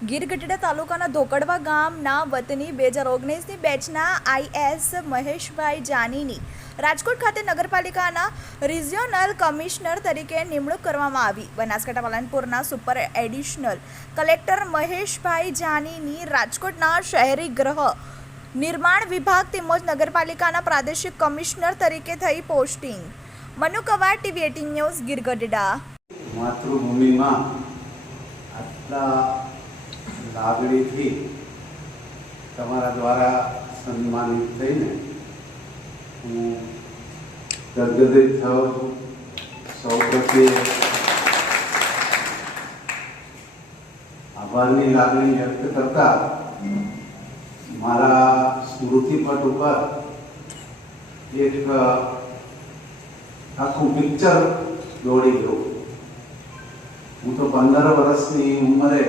ગીર ગઢડા તાલુકાના ધોકડવા ગામના વતની 2019ની બેચના IS મહેશભાઈ જાનીની રાજકોટ ખાતે નગરપાલિકાના રિજિયોનલ કમિશનર તરીકે નિમણૂક કરવામાં આવી. બનાસકાંઠા પાલનપુરના સુપર એડિશનલ કલેક્ટર મહેશભાઈ જાનીની રાજકોટના શહેરી ગૃહ નિર્માણ વિભાગ તેમજ નગરપાલિકાના પ્રાદેશિક કમિશનર તરીકે થઈ posting. Manu કવાર, TV 18 news, Gir Gadhada. માતૃભૂમિમાં આટલા લાગણીથી તમારા દ્વારા સન્માનિત થઈને હું ગદગદિત થયો છું. સૌ પ્રત્યે આભારની લાગણી વ્યક્ત કરતા મારા સ્મૃતિપટ ઉપર એક આખું પિક્ચર દોડી ગયું. હું તો 15 વર્ષની ઉંમરે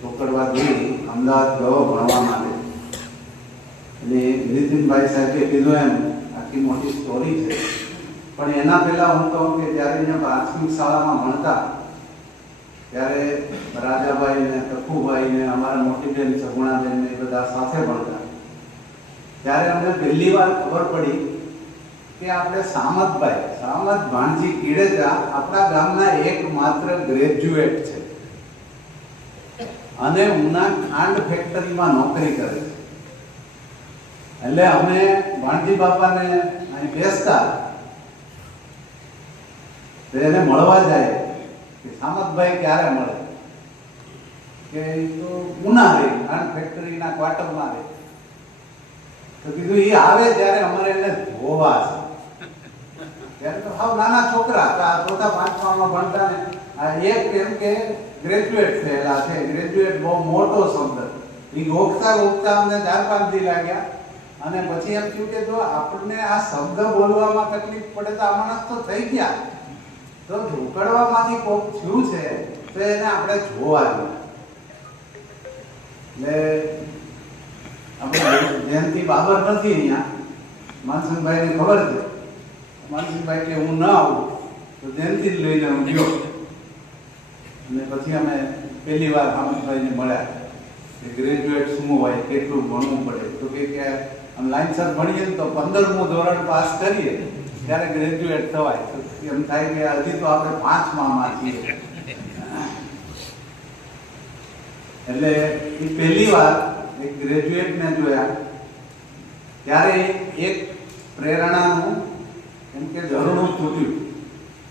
ધોકડવાથી અમદાવાદ ગયો ભણવા માટે. અને નીતિનભાઈ સાહેબે કીધું એમ આખી મોટી સ્ટોરી છે. પણ એના પહેલાં હું કહું કે જ્યારે અહીંયા પ્રાથમિક શાળામાં ભણતા ત્યારે રાજાભાઈ ને તખુભાઈ ને અમારા મોટી બેન સગુણાબેન ને બધા સાથે ભણતા. ત્યારે અમને પહેલી વાર ખબર પડી કે આપણે સામત ભાણજી કીડેજા આપણા ગામના એકમાત્ર ગ્રેજ્યુએટ છે અને ઉના ખાંડ ફેક્ટરીમાં નોકરી કરે છે. એટલે અમે ભાણજી બાપાને અહીં બેસતા એને મળવા જાય કે સામતભાઈ ક્યારે મળે, કે તો ઉના રહે ખાંડ ફેક્ટરીના ક્વાર્ટરમાં રહે. તો કીધું એ આવે ત્યારે અમારે એને જોવા છે. ત્યારે તો હાવ નાના છોકરા ચોથા પાંચમામાં ભણતા ને એક એમ કે ગ્રેજ્યુએટ થયેલા છે. ગ્રેજ્યુએટ બહુ મોટો શબ્દ. એ ગોખતા અમને 4-5 દી લાગ્યા. અને પછી એમ થયું કે જો આપણને આ શબ્દ બોલવામાં તકલીફ પડે તો આ માણસ તો થઈ ગયા, તો ઢોકળવામાંથી કોક થયું છે તો એને આપણે જોવા જોઈએ. એટલે આપણે જયંતિ બાબર નથી અહીંયા, માનસિંહભાઈને ખબર છે. માનસિંહભાઈ કે હું ન આવું તો જયંતિ જ લઈને હું ગયો. અને પછી અમે પહેલી વાર હામદભાઈને મળ્યા કે ગ્રેજ્યુએટ શું હોય, કેટલું ભણવું પડે. તો કે આમ લાઈનસર ભણીએ ને તો 15મું ધોરણ પાસ કરીએ ત્યારે ગ્રેજ્યુએટ થવાય. તો એમ થાય કે હજી તો આપણે 5માં છીએ. એટલે એ પહેલી વાર એક ગ્રેજ્યુએટને જોયા ત્યારે એક પ્રેરણાનું એમ કે ઝરણું તૂટ્યું.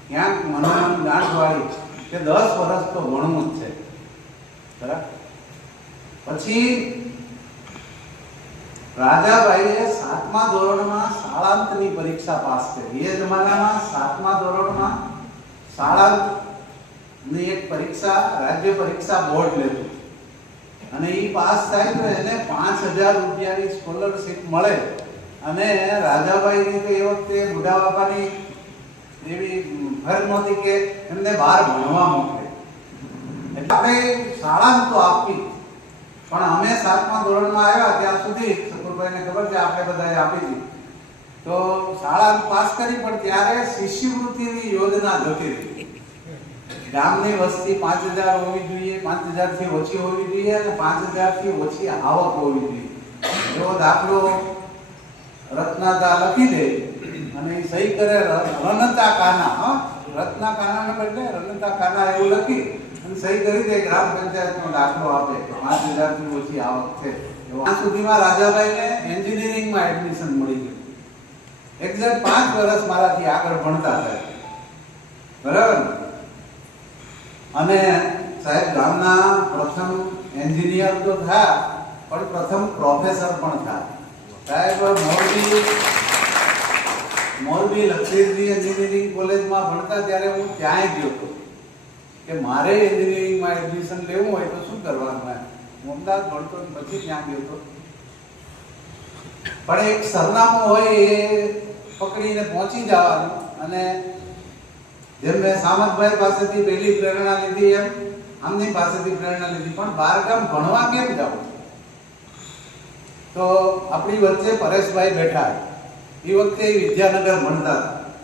ક્યાંક મનોરમ ગાંઠ વાળી કે 10 વર્ષ તો ભણવું જ છે. બરાબર. પછી રાજાભાઈએ 7મા ધોરણમાં શાળાંતની પરીક્ષા પાસ કરી. એ જમાનામાં 7મા ધોરણમાં શાળાંતની એક પરીક્ષા, રાજ્ય પરીક્ષા બોર્ડ લેતું અને એ પાસ થાય તો એને 5000 રૂપિયાની સ્કોલરશીપ મળે. અને રાજાભાઈની તો એ વખતે બુઢા બાપાની એવી ફર નહોતી કે એમને બહાર ભણવા મોકલે. એટલે આપણે શાળાંત તો આપી, પણ અમે 7મા ધોરણમાં આવ્યા ત્યાં સુધી સકુરભાઈને ખબર છે આપણે બધાએ આપી હતી. તો શાળા પાસ કરી, પણ ત્યારે શિષ્યવૃત્તિની યોજના જતી હતી. ગામની વસ્તી 5000 હોવી જોઈએ, 5000 થી ઓછી હોવી જોઈએ અને 5000 થી ઓછી આવક હોવી જોઈએ. એવો દાખલો રત્નાદા લખી દે અને સહી કરે રનતા કાના. રત્ના કાનાને બદલે રનતા કાના એવું લખી અને સહી કરી દે. ગ્રામ પંચાયતનો દાખલો આપે 5000 થી ઓછી આવક છે. આ સુધીમાં રાજાભાઈને એન્જિનિયરિંગમાં એડમિશન મળી ગયું. એક્ઝેક્ટ 5 વર્ષ મારાથી આગળ ભણતા હતા. બરાબર. અને સાહેબ ગામના પ્રથમ એન્જિનિયર તો થયા, પણ પ્રથમ પ્રોફેસર પણ થયા. સાહેબ મોરબી લખીરજી એન્જિનિયરિંગ કોલેજમાં ભણતા ત્યારે હું ત્યાંય ગયો હતો કે મારે એન્જિનિયરિંગમાં એડમિશન લેવું હોય તો શું કરવાનું. હું અમદાવાદ ભણતો પછી ત્યાં ગયો હતો. પણ એક સરનામું હોય એ પકડીને પહોંચી જવાનું. અને જેમ મેં સામતભાઈ પાસેથી પહેલી પ્રેરણા લીધી એમ આમની પાસેથી પ્રેરણા લીધી. પણ બહારગામ ભણવા કેમ જાવ? તો આપણી વચ્ચે પરેશભાઈ બેઠા. એ વખતે વિદ્યાનગર ભણતા હતા.